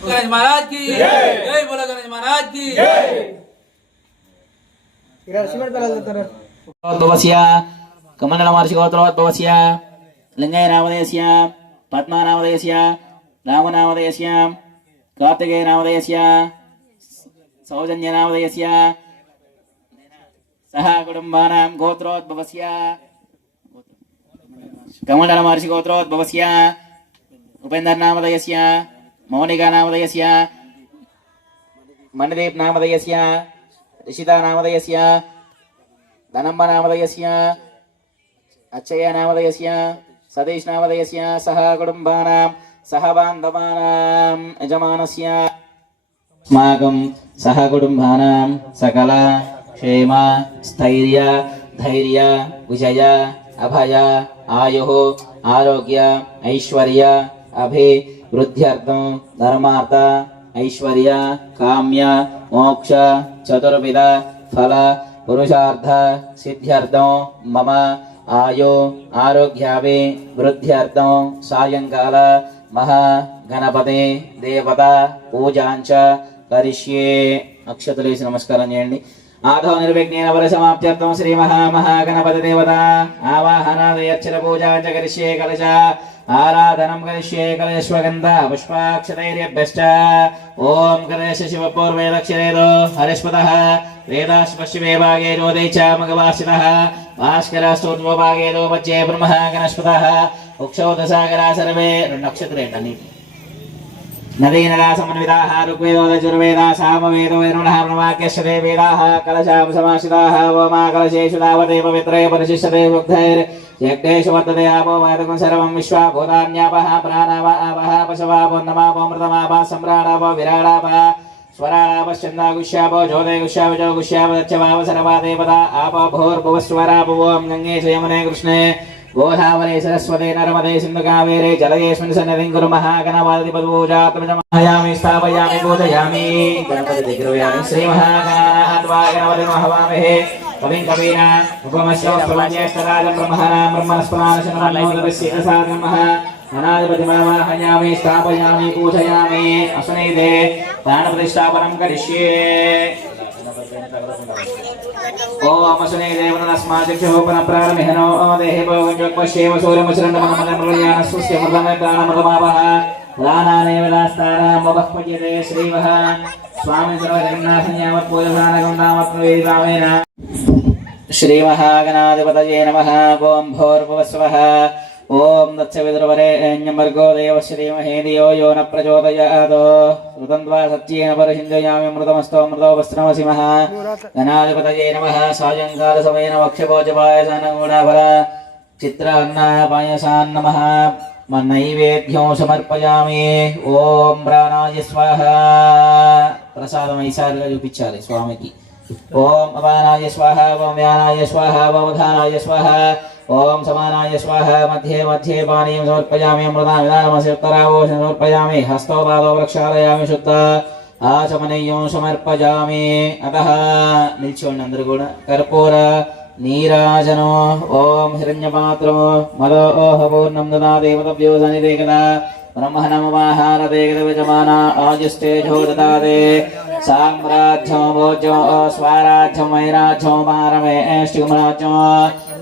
గణేష్ మహారాజ్కి జై! బోలో గణేష్ మహర్షి గోత్రవత్ లింగయ నామదేస్య పద్మా నామదేస్య కార్తికేయ నామదేస్య సౌజన్య నామదేస్య సహా కుటుంబానాం గోత్రోద్భవస్య కమండల మహర్షి గోత్రోద్భవస్య ఉపేందర్ నామదయస్య మౌనికా నామదయస్య మణిదీప్ నామదయస్య రిషిత నామదయస్య ధనంబ నామదయస్య అచ్చయ్య నామదయస్య సతీష్ నామదయస్య సహా కుటుంబానాం సహ బాంధవానాం యజమానస్య అస్మాకం సహ కుటుంబానాం సకల క్షేమ స్థైర్య ధైర్య విజయ అభయ ఆయు ఆరోగ్య ఐశ్వర్య అభి వృద్ధ్యర్థం ధర్మార్థ ఐశ్వర్య కామ్య మోక్ష చతుర్విధ ఫల పురుషార్థ సిద్ధ్యర్థం మమ ఆయు ఆరోగ్యాభి వృద్ధ్యర్థం సాయంకాల మహా గణపతి దేవత పూజాంచ కరిష్యే. అక్షతలేసి నమస్కారం చేయండి. ఆధో నిర్విఘ్నేన వరసమాప్త్యర్థం శ్రీ మహా దేవత ఆవాహనాదయర్చన పూజాంచ కరిష్యే కలశ ఆరాధనం కరిష్యే కలశస్వగంధ పుష్పాక్షతైర్యభ్యశ్చ ఓం కలశ శివ పూర్వేదక్షరేదో హరిస్పద వేదాశ్పశ్చిమే భాగే రోదై చ మగవాసితః భాస్కరస్తోత్వభాగేదో మధ్యే బ్రహ్మ గణస్పతః ఉక్షౌదసాగరా సర్వే రెండు నక్షత్రం ఏంటని నదీనలా సమన్వితాः ఋగ్వేదోదజుర్వేదా సామవేదో వరుణः బ్రహ్మాఖ్యశ్చతే వేదాः కలశాం సమాశ్రితాः ఓమా కలశేషు తావతే పవిత్రే పరిశిష్టతే ముగ్ధైర్ యజ్ఞేషు వర్తతే ఆపో వేదకం సర్వం విశ్వా భూతాన్యాపः ప్రాణావ ఆపः పశవాపో నమాపో మృతమాపः సమ్రాడాపో విరాడాపः స్వరాలాపశ్చందాగుష్యాపో జ్యోతిగుష్యాపజో గుష్యాపదచ్చవావ సర్వా దేవత ఆపో సరస్వతే నర్మదే సింధు కావేరే జలయేస్మిన్ సన్నిధిం గురు మహాగణవాది పదూజాత్మజమాయామి స్థాపయామి పూజయామి. గణపతి దగ్గర శ్రీ మహాగణాత్వా గణపతి మహవామహే. కవిం కవీన ఉపమశ్యోస్తరాజం బ్రహ్మణాం అనాధిపతి స్థాపయామి పూజయామి. అసనైదే ప్రాణప్రతిష్టాపనం కరిష్యే. ఓం అసునే దేవనస్మాచక్షోపన ప్రాణమిహనో దేహే భోగంజోక్మశ్యేమ సూర్యమచరణమనమనమృయాన స్వస్య మృతమే ప్రాణమృతమావహ ప్రాణానేవలాస్తారామవహ్మజ్యతే శ్రీవః స్వామి సర్వజగన్నాథం యావత్ పూజసానగం నామత్మ వేదిరామేన శ్రీమహాగణాధిపతయే నమః ఓం భోర్భువస్వః ఓం దత్సవిదుర్వరేణ్యమర్గో దేవస్య ధీమహి ధియో యో న ప్రచోదయాదో ఋతంద్వా సత్యేన పరిషింజయామి మృతమస్తో మృతోపస్త్రమసి మహ గణాధిపతయే నమః సాయంకాల సమయేన వక్షభోజపాయసానగూఢఫల చిత్ర అన్నాపాయసాన్ నమః నైవేద్యం సమర్పయామి ఓం ప్రాణాయ స్వాహ ప్రసాదం ఐసారిగా చూపించాలి స్వామికి ఓం అపానాయ స్వాహ ఓం వ్యానాయ స్వాహ ఓం ఉధానాయ స్వాహ ఓం సమానాయ స్వాహ మధ్యే మధ్యే పానీయం సమర్పయామి అమృతా విధానమసి ఉత్తరావోషం సమర్పయామి హస్తో పాదో ప్రక్షాళయామి శుద్ధ ఆచమనీయం సమర్పయామి అత నిల్చోండి అందరూ కూడా కర్పూర నీరాజనో ఓం హిరణ్యపాత్రో మదోహ పూర్ణం దదా దేవతభ్యో సనిదే కదా బ్రహ్మణమవాహారతే గద విజమాన ఆజుస్తేజో దదాదే సామ్రాజ్యం భోజ్యం స్వరాజ్యం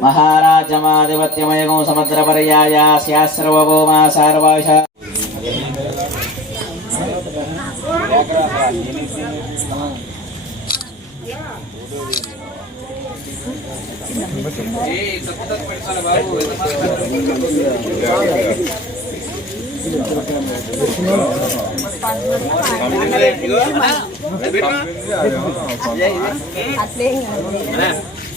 Maharaja Madhavatya Mayagum Samadra Pariyaya Syasra Vagoma Sarvavisha Terima kasih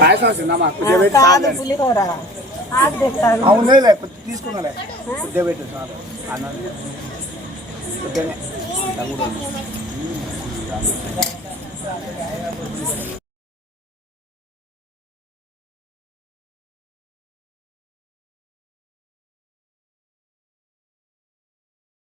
పాయసం వచ్చిందమ్మా. పులిహోర ఆకు తెస్తాను అవును లే కొద్ది- తీసుకున్నాలే కొద్దిగా పెట్టు చాలు. అన్నం కొద్దిగానే